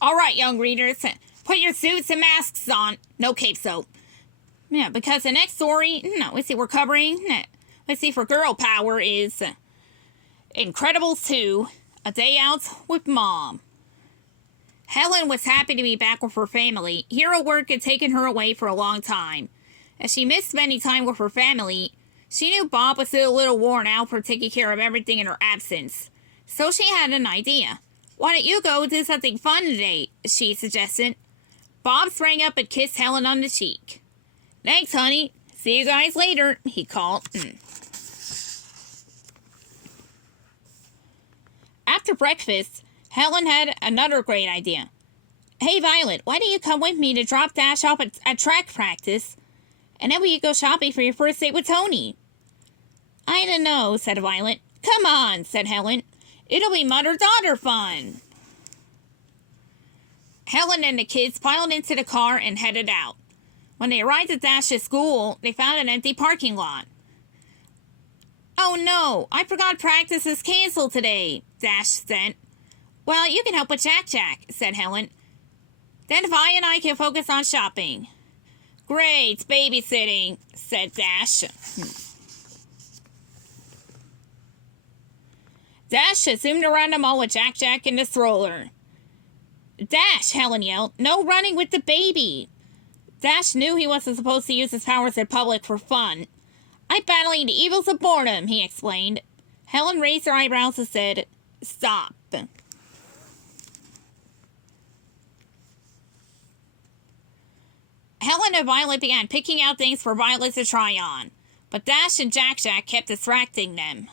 All right, young readers, put your suits and masks on. No cape soap. Yeah, because the next story, we're covering, let's see, for girl power is Incredibles 2, A Day Out with Mom. Helen was happy to be back with her family. Hero work had taken her away for a long time. As she missed spending time with her family, she knew Bob was still a little worn out for taking care of everything in her absence. So she had an idea. Why don't you go do something fun today? She suggested. Bob sprang up and kissed Helen on the cheek. Thanks, honey. See you guys later, he called. After breakfast, Helen had another great idea. Hey, Violet, why don't you come with me to drop Dash off at track practice? And then we could go shopping for your first date with Tony. I don't know, said Violet. Come on, said Helen. It'll be mother-daughter fun. Helen and the kids piled into the car and headed out. When they arrived at Dash's school, they found an empty parking lot. Oh no, I forgot practice is canceled today, Dash said. Well, you can help with Jack, said Helen. Then Vi and I can focus on shopping. Great, babysitting, said Dash. Dash zoomed around the mall with Jack in the stroller. Dash, Helen yelled. No running with the baby. Dash knew he wasn't supposed to use his powers in public for fun. I'm battling the evils of boredom, he explained. Helen raised her eyebrows and said, Stop. Helen and Violet began picking out things for Violet to try on, but Dash and Jack kept distracting them.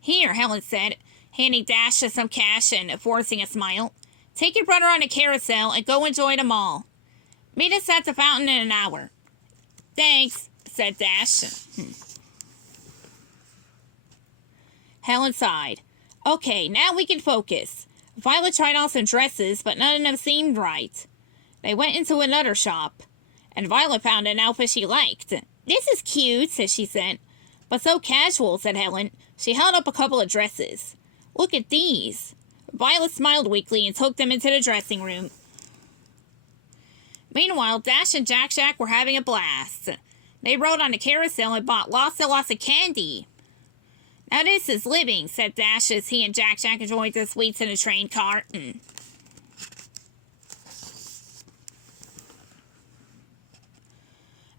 Here, Helen said, handing Dash some cash and forcing a smile. Take your brother on a carousel and go enjoy the mall. Meet us at the fountain in an hour. Thanks, said Dash. Helen sighed. Okay, now we can focus. Violet tried on some dresses, but none of them seemed right. They went into another shop, and Violet found an outfit she liked. This is cute, she said. But so casual, said Helen. She held up a couple of dresses. Look at these. Violet smiled weakly and took them into the dressing room. Meanwhile, Dash and Jack were having a blast. They rode on the carousel and bought lots of candy. Now this is living, said Dash as he and Jack enjoyed the sweets in a train car.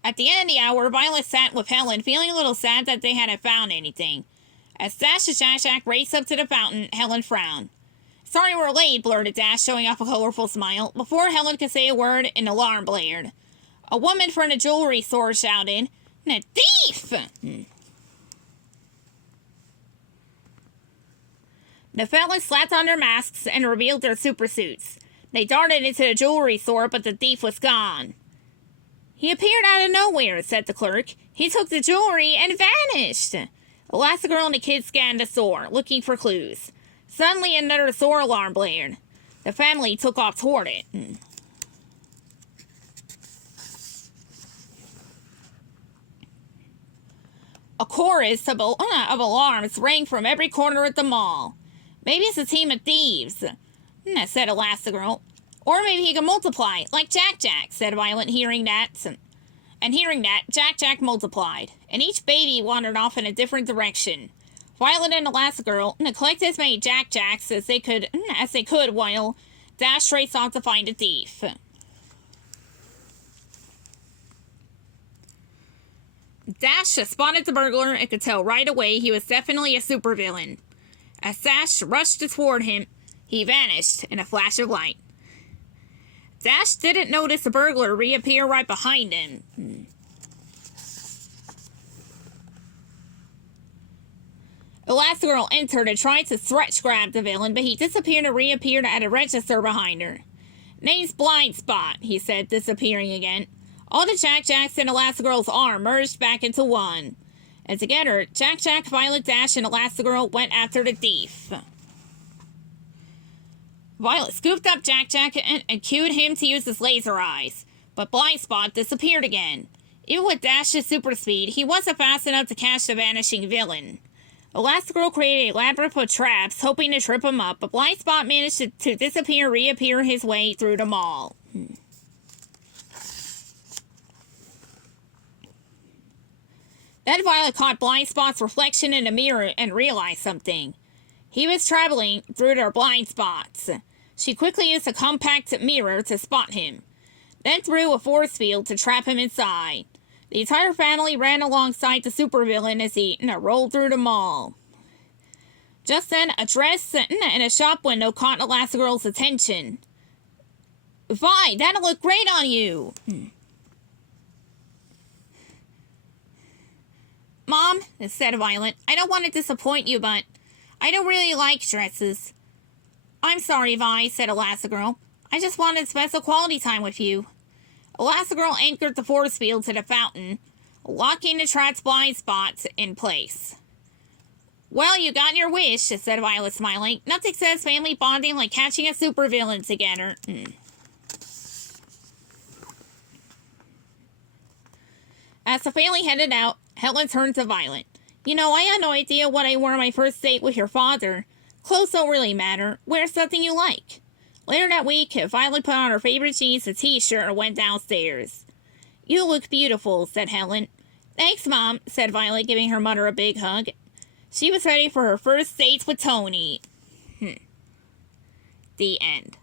At the end of the hour, Violet sat with Helen, feeling a little sad that they hadn't found anything. As Dash and Jack raced up to the fountain, Helen frowned. Sorry we're late, blurted Dash, showing off a colorful smile. Before Helen could say a word, an alarm blared. A woman from the jewelry store shouted, "A thief!" The fellas slapped on their masks and revealed their supersuits. They darted into the jewelry store, but the thief was gone. He appeared out of nowhere, said the clerk. He took the jewelry and vanished. Elastigirl and the kids scanned the store, looking for clues. Suddenly, another store alarm blared. The family took off toward it. A chorus of alarms rang from every corner of the mall. Maybe it's a team of thieves, said Elastigirl. Or maybe he can multiply, like Jack, said Violet, hearing that. And hearing that, Jack multiplied, and each baby wandered off in a different direction. Violet and Elastigirl collected as many Jacks as they could while Dash raced off to find a thief. Dash spotted the burglar and could tell right away he was definitely a supervillain. As Dash rushed toward him, he vanished in a flash of light. Dash didn't notice the burglar reappear right behind him. Elastigirl entered and tried to stretch grab the villain, but he disappeared and reappeared at a register behind her. Name's Blind Spot, he said, disappearing again. All the Jacks in Elastigirl's arm merged back into one. And together, Jack, Violet, Dash, and Elastigirl went after the thief. Violet scooped up Jack and cued him to use his laser eyes, but Blind Spot disappeared again. Even with Dash's super speed, he wasn't fast enough to catch the vanishing villain. Elastigirl created a labyrinth of traps, hoping to trip him up, but Blind Spot managed to disappear and reappear his way through the mall. Then Violet caught Blind Spot's reflection in a mirror and realized something. He was traveling through their blind spots. She quickly used a compact mirror to spot him, then threw a force field to trap him inside. The entire family ran alongside the supervillain as he rolled through the mall. Just then, a dress in a shop window caught Elastigirl's attention. Vi, that'll look great on you! Mom, said Violet, I don't want to disappoint you, but I don't really like dresses. I'm sorry, Vi, said Elastigirl. I just wanted special quality time with you. Elastigirl anchored the force field to the fountain, locking the trap's blind spots in place. Well, you got your wish, said Violet, smiling. Nothing says family bonding like catching a supervillain together. As the family headed out, Helen turned to Violet. You know, I had no idea what I wore on my first date with your father. Clothes don't really matter. Wear something you like. Later that week, Violet put on her favorite jeans and t-shirt and went downstairs. You look beautiful, said Helen. Thanks, Mom, said Violet, giving her mother a big hug. She was ready for her first date with Tony. The end.